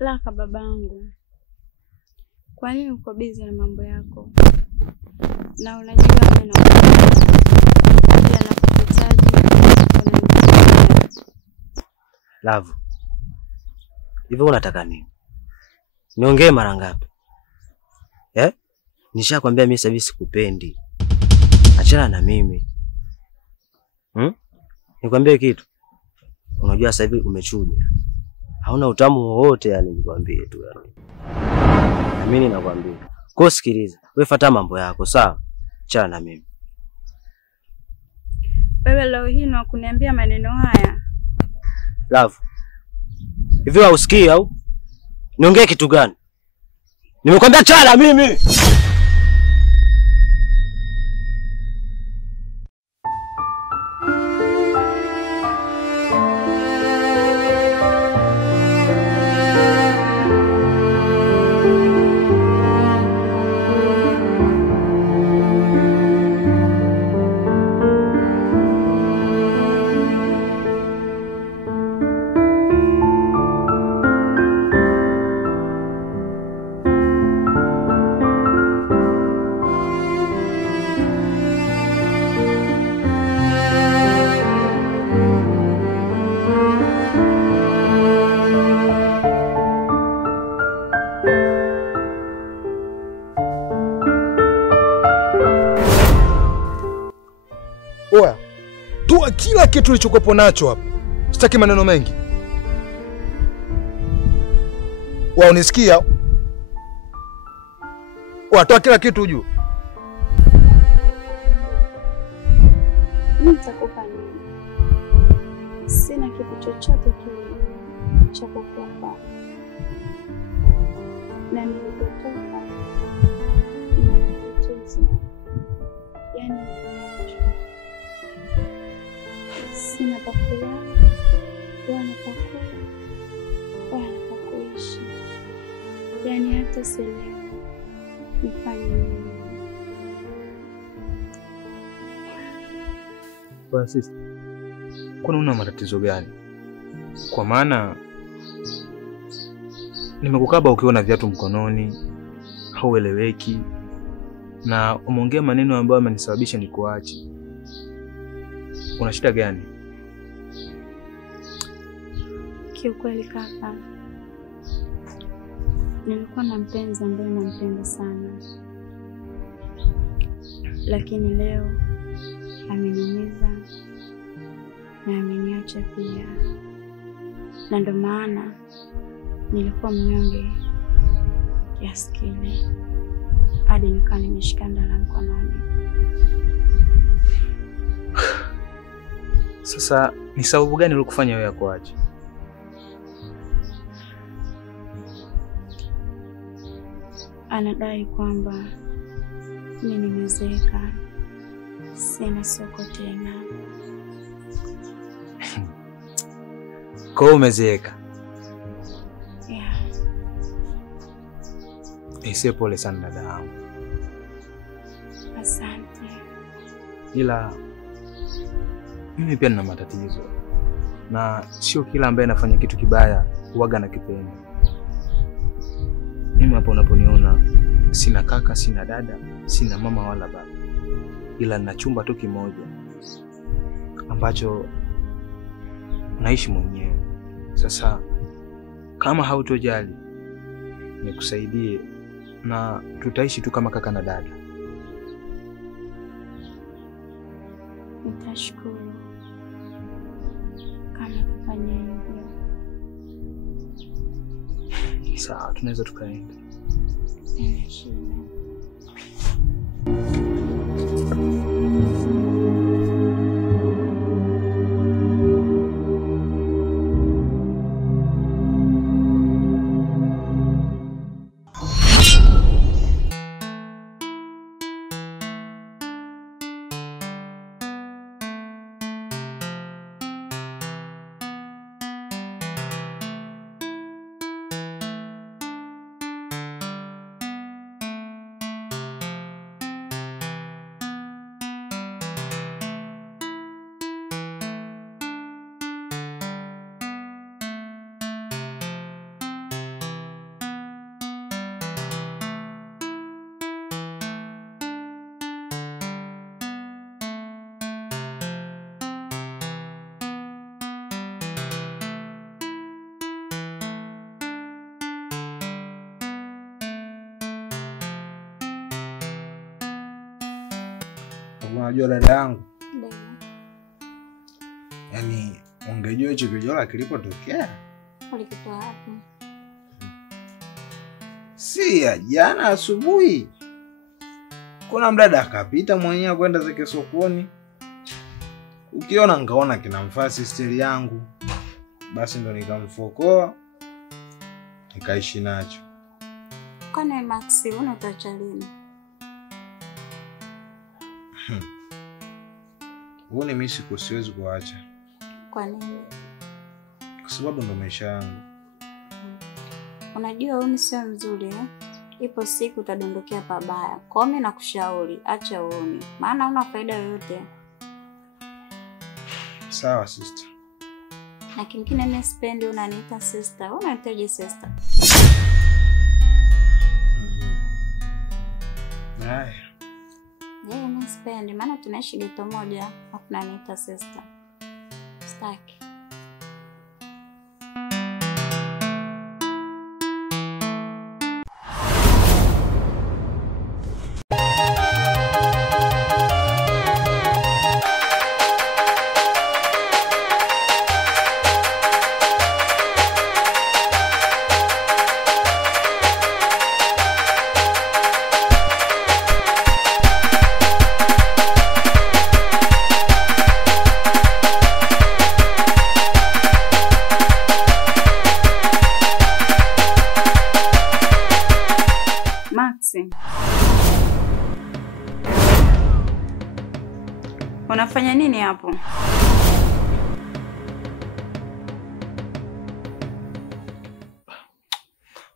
Laka babangu. Kwa nini uko busy na mambo yako? Na unajua mimi nakuhitaji. Love. Hivyo unataka nini? Niongee mara ngapi? Nishakwambia mimi sasa hivi sikupendi. Achana na mimi. Nikwambie kitu. Unajua sasa hivi umechuja. Hauna utamu wowote yani nikwambie tu yani. Na mimi nakwambia. Kwa sikiliza, wewe fuata mambo yako, sawa? Achana na mimi. Wewe leo hii na kuniambia maneno haya. Love. Hivi hausikii au? Niongee kitu gani? Nimekwambia achana na mimi. Oya, toa kila kitu ulichokuwa nacho hapa. Sitaki maneno mengi. Wao unisikia? Toa kila kitu ujue. Nitakupa nini? Sina kitu chochote kile cha kukupa. Na nilipotoka nilipoteza. Yaani sina pa kulala, wala pa kula, wala pa kuishi. Yaani hata sielewi nifanye nini. Kwa sister, kuna una matatizo gani? Kwa maana nimekukaba ukiwa na viatu mkononi, haueleweki na umeongea maneno ambayo yamenisababisha nikuache. Una shida gani? Kiukweli kaka, nilikuwa na mpenzi ambaye nampenda sana. Lakini leo ameniumiza na ameniacha pia. Na ndio maana nilikuwa mnyonge kiasi kile hadi nikawa nimeshika ndala mkononi. Sasa ni sababu gani ilikufanya wewe akuache? Anadai kwamba mimi nimezeeka, sina soko tena. Kwa umezeeka? Yeah. Ese pole sana dada yangu. Asante. Ila mimi pia nina matatizo. Na sio kila ambaye anafanya kitu kibaya huaga na kipenda. Mimi hapa unaponiona sina kaka, sina dada, sina mama wala baba. Ila nina chumba tu kimoja ambacho naishi mwenyewe. Sasa kama hautojali nikusaidie na tutaishi tu kama kaka na dada. Nitashukuru kama tufanye hivyo. Sawa, tunaweza tukaenda. sababu unajua dada yangu. Ndio. Yaani ungejua hicho kijola kilipotokea. Ulikitoa wapi? Si ya jana asubuhi. Kuna mdada akapita mwenyewe kwenda zake sokoni. Ukiona ngaona kinamfaa sister yangu. Basi ndo nikamfokoa. Nikaishi nacho. Kwani Maxi unataka lini? Wewe ni mimi siwezi kuacha. Kwa nini? Kwa sababu ndo maisha yangu. Unajua wewe sio mzuri Ipo siku utadondokea pabaya. Kwa mimi nakushauri acha uone. Maana huna faida yoyote. Sawa sister. Na kingine mimi sipendi unaniita sister. Unanitaje sister? Haya. Mimi sipendi maana tunaishi geto moja afu unaniita sister. Sitaki. Maxi. Unafanya nini hapo?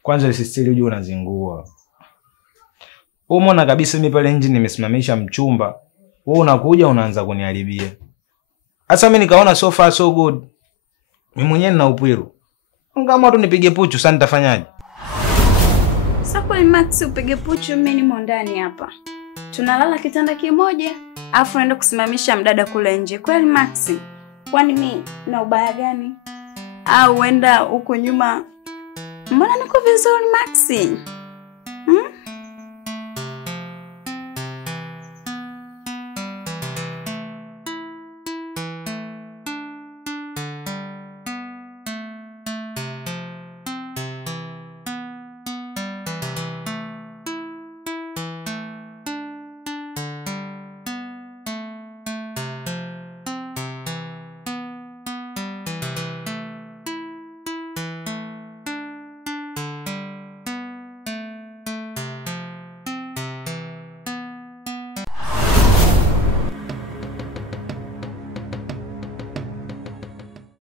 Kwanza usistiri uje unazingua. Wewe umeona kabisa mimi pale nje nimesimamisha mchumba. Wewe unakuja unaanza kuniharibia. Sasa mimi nikaona so far so good. Mimi mwenyewe nina upwiru. Ngama tu nipige puchu sasa nitafanyaje? Sasa kwa Maxi upige puchu mimi nimo ndani hapa. Tunalala kitanda kimoja, afu naenda kusimamisha mdada kule nje. Kweli Maxi? Kwani mimi na ubaya gani? Au uenda huko nyuma? Mbona niko vizuri Maxi?